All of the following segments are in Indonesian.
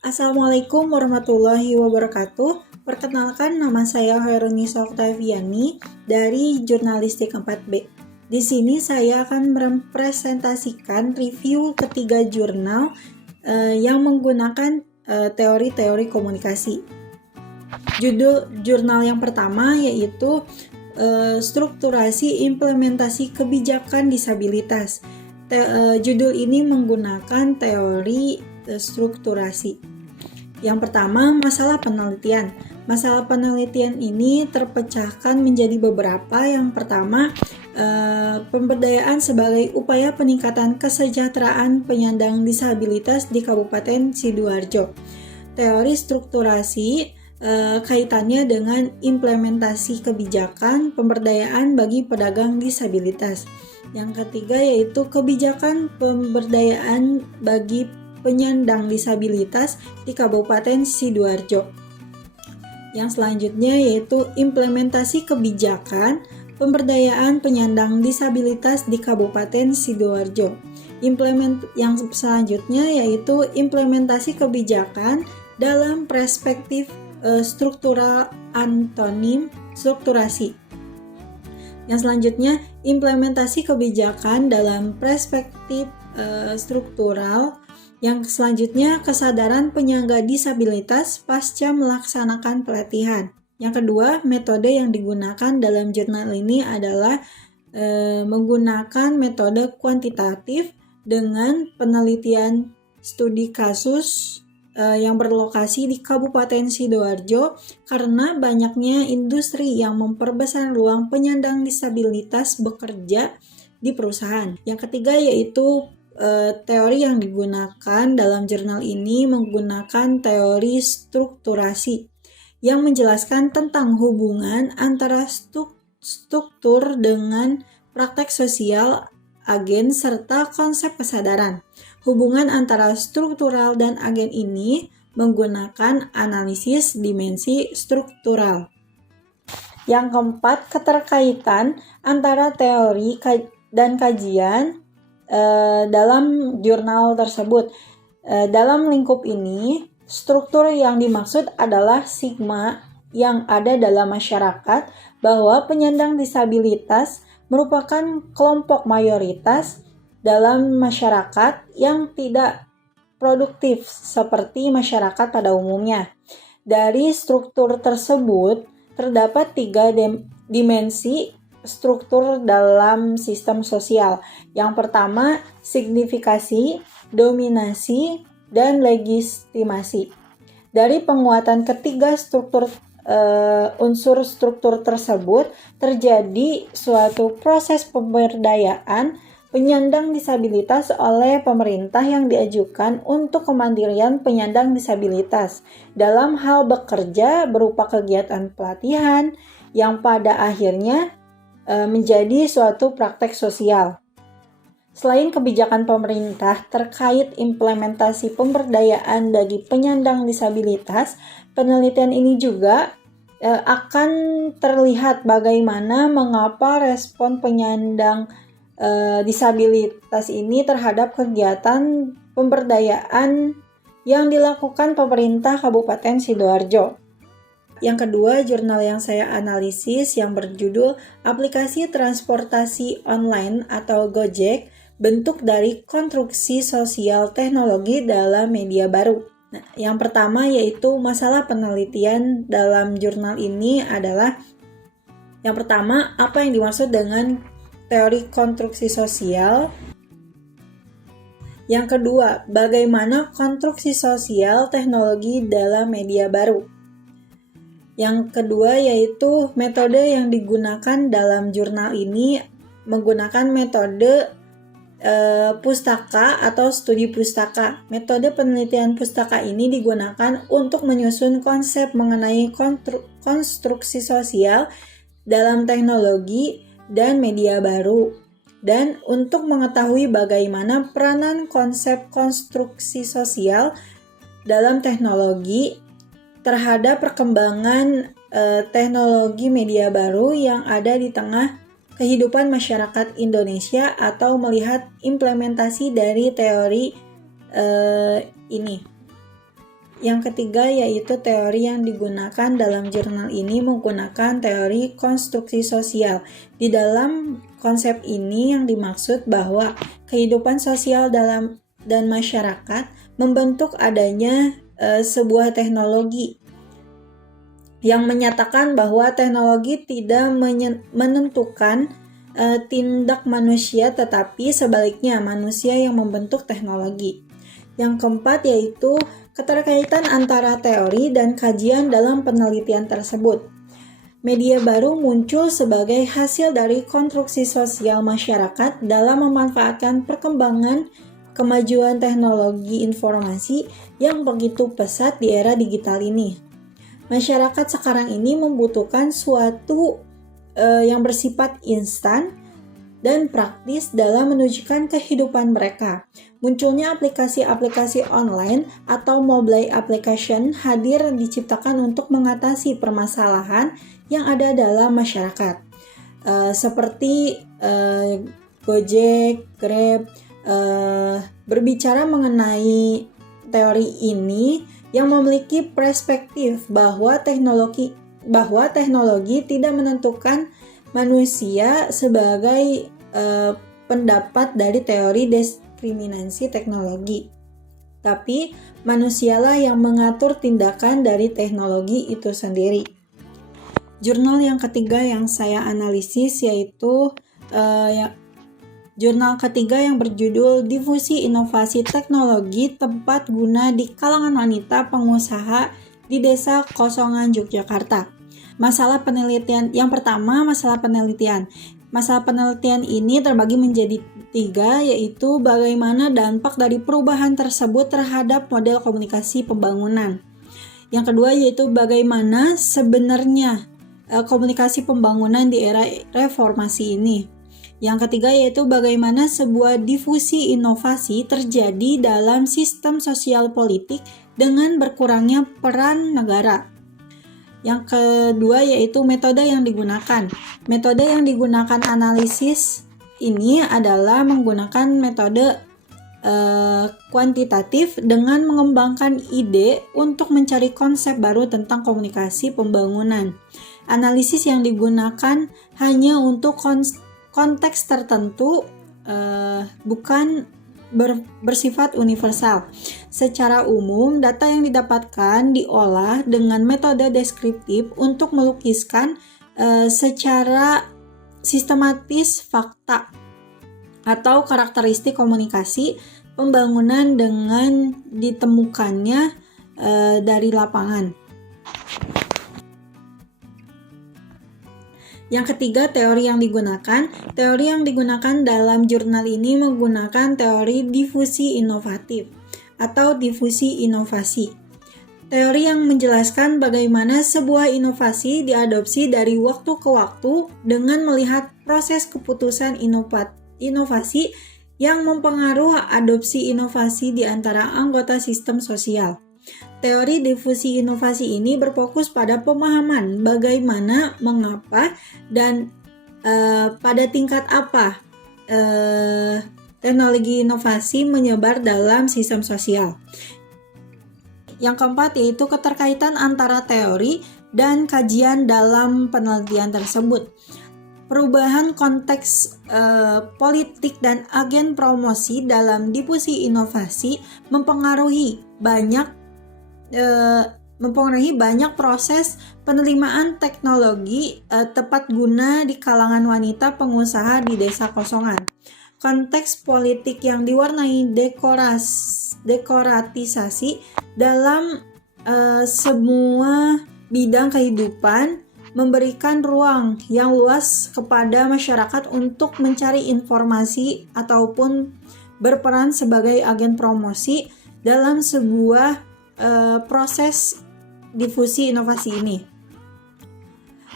Assalamualaikum warahmatullahi wabarakatuh. Perkenalkan, nama saya Hoirunisa Oktaviani dari Jurnalistik 4B. Di sini saya akan merepresentasikan review ketiga jurnal yang menggunakan teori-teori komunikasi. Judul jurnal yang pertama yaitu Strukturasi Implementasi Kebijakan Disabilitas. Judul ini menggunakan teori strukturasi. Yang pertama, masalah penelitian. Masalah penelitian ini terpecahkan menjadi beberapa. Yang pertama, pemberdayaan sebagai upaya peningkatan kesejahteraan penyandang disabilitas di Kabupaten Sidoarjo. Teori strukturasi kaitannya dengan implementasi kebijakan pemberdayaan bagi pedagang disabilitas. Yang ketiga yaitu kebijakan pemberdayaan bagi penyandang disabilitas di Kabupaten Sidoarjo. Yang selanjutnya yaitu implementasi kebijakan pemberdayaan penyandang disabilitas di Kabupaten Sidoarjo. Yang selanjutnya yaitu implementasi kebijakan dalam perspektif struktural antonim strukturasi. Yang selanjutnya, implementasi kebijakan dalam perspektif struktural. Yang selanjutnya, kesadaran penyangga disabilitas pasca melaksanakan pelatihan. Yang kedua, metode yang digunakan dalam jurnal ini adalah menggunakan metode kuantitatif dengan penelitian studi kasus yang berlokasi di Kabupaten Sidoarjo karena banyaknya industri yang memperbesar ruang penyandang disabilitas bekerja di perusahaan. Yang ketiga yaitu teori yang digunakan dalam jurnal ini menggunakan teori strukturasi yang menjelaskan tentang hubungan antara struktur dengan praktek sosial agen serta konsep kesadaran. Hubungan antara struktural dan agen ini menggunakan analisis dimensi struktural. Yang keempat, keterkaitan antara teori dan kajian dalam jurnal tersebut. Dalam lingkup ini, struktur yang dimaksud adalah sigma yang ada dalam masyarakat bahwa penyandang disabilitas merupakan kelompok mayoritas dalam masyarakat yang tidak produktif seperti masyarakat pada umumnya. Dari struktur tersebut terdapat 3 dimensi struktur dalam sistem sosial. Yang pertama, signifikasi, dominasi, dan legitimasi. Dari penguatan ketiga unsur struktur tersebut terjadi suatu proses pemberdayaan penyandang disabilitas oleh pemerintah yang diajukan untuk kemandirian penyandang disabilitas dalam hal bekerja berupa kegiatan pelatihan yang pada akhirnya menjadi suatu praktek sosial. Selain kebijakan pemerintah terkait implementasi pemberdayaan bagi penyandang disabilitas, penelitian ini juga akan terlihat bagaimana mengapa respon penyandang disabilitas ini terhadap kegiatan pemberdayaan yang dilakukan pemerintah Kabupaten Sidoarjo. Yang kedua, jurnal yang saya analisis yang berjudul Aplikasi Transportasi Online atau Gojek, bentuk dari konstruksi sosial teknologi dalam media baru. Nah, yang pertama yaitu masalah penelitian dalam jurnal ini adalah yang pertama, apa yang dimaksud dengan teori konstruksi sosial. Yang kedua, bagaimana konstruksi sosial teknologi dalam media baru. Yang kedua yaitu metode yang digunakan dalam jurnal ini menggunakan metode pustaka atau studi pustaka. Metode penelitian pustaka ini digunakan untuk menyusun konsep mengenai konstruksi sosial dalam teknologi dan media baru, dan untuk mengetahui bagaimana peranan konsep konstruksi sosial dalam teknologi terhadap perkembangan teknologi media baru yang ada di tengah kehidupan masyarakat Indonesia atau melihat implementasi dari teori ini. Yang ketiga yaitu teori yang digunakan dalam jurnal ini menggunakan teori konstruksi sosial. Di dalam konsep ini yang dimaksud bahwa kehidupan sosial dan masyarakat membentuk adanya sebuah teknologi yang menyatakan bahwa teknologi tidak menentukan tindak manusia, tetapi sebaliknya manusia yang membentuk teknologi. Yang keempat yaitu keterkaitan antara teori dan kajian dalam penelitian tersebut. Media baru muncul sebagai hasil dari konstruksi sosial masyarakat dalam memanfaatkan perkembangan kemajuan teknologi informasi yang begitu pesat di era digital ini. Masyarakat sekarang ini membutuhkan suatu yang bersifat instan dan praktis dalam menunjukkan kehidupan mereka. Munculnya aplikasi-aplikasi online atau mobile application hadir diciptakan untuk mengatasi permasalahan yang ada dalam masyarakat. Seperti Gojek, Grab. Berbicara mengenai teori ini yang memiliki perspektif bahwa teknologi tidak menentukan manusia sebagai pendapat dari teori diskriminasi teknologi, tapi manusialah yang mengatur tindakan dari teknologi itu sendiri. Jurnal yang ketiga yang saya analisis yaitu jurnal ketiga yang berjudul Difusi Inovasi Teknologi Tempat Guna di Kalangan Wanita Pengusaha di Desa Kosongan, Yogyakarta. Masalah penelitian yang pertama, masalah penelitian. Masalah penelitian ini terbagi menjadi 3, yaitu bagaimana dampak dari perubahan tersebut terhadap model komunikasi pembangunan. Yang kedua yaitu bagaimana sebenarnya komunikasi pembangunan di era reformasi ini. Yang ketiga yaitu bagaimana sebuah difusi inovasi terjadi dalam sistem sosial politik dengan berkurangnya peran negara. Yang kedua yaitu metode yang digunakan. Metode yang digunakan analisis ini adalah menggunakan metode kuantitatif dengan mengembangkan ide untuk mencari konsep baru tentang komunikasi pembangunan. Analisis yang digunakan hanya untuk konteks tertentu, bukan bersifat universal. Secara umum, data yang didapatkan diolah dengan metode deskriptif untuk melukiskan secara sistematis fakta atau karakteristik komunikasi pembangunan dengan ditemukannya dari lapangan. Yang ketiga, teori yang digunakan. Teori yang digunakan dalam jurnal ini menggunakan teori difusi inovatif atau difusi inovasi. Teori yang menjelaskan bagaimana sebuah inovasi diadopsi dari waktu ke waktu dengan melihat proses keputusan inovasi yang mempengaruhi adopsi inovasi di antara anggota sistem sosial. Teori difusi inovasi ini berfokus pada pemahaman bagaimana, mengapa, dan pada tingkat apa teknologi inovasi menyebar dalam sistem sosial. Yang keempat yaitu keterkaitan antara teori dan kajian dalam penelitian tersebut. Perubahan konteks politik dan agen promosi dalam difusi inovasi mempengaruhi banyak proses penerimaan teknologi tepat guna di kalangan wanita pengusaha di Desa Kosongan. Konteks politik yang diwarnai dekoratisasi dalam semua bidang kehidupan memberikan ruang yang luas kepada masyarakat untuk mencari informasi ataupun berperan sebagai agen promosi dalam sebuah proses difusi inovasi ini.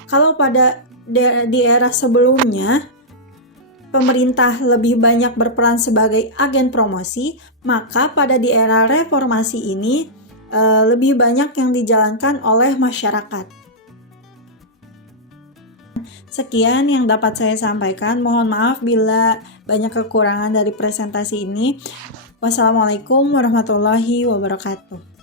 Kalau di era sebelumnya pemerintah lebih banyak berperan sebagai agen promosi, maka pada di era reformasi ini lebih banyak yang dijalankan oleh masyarakat. Sekian yang dapat saya sampaikan. Mohon maaf bila banyak kekurangan dari presentasi ini. Wassalamualaikum warahmatullahi wabarakatuh.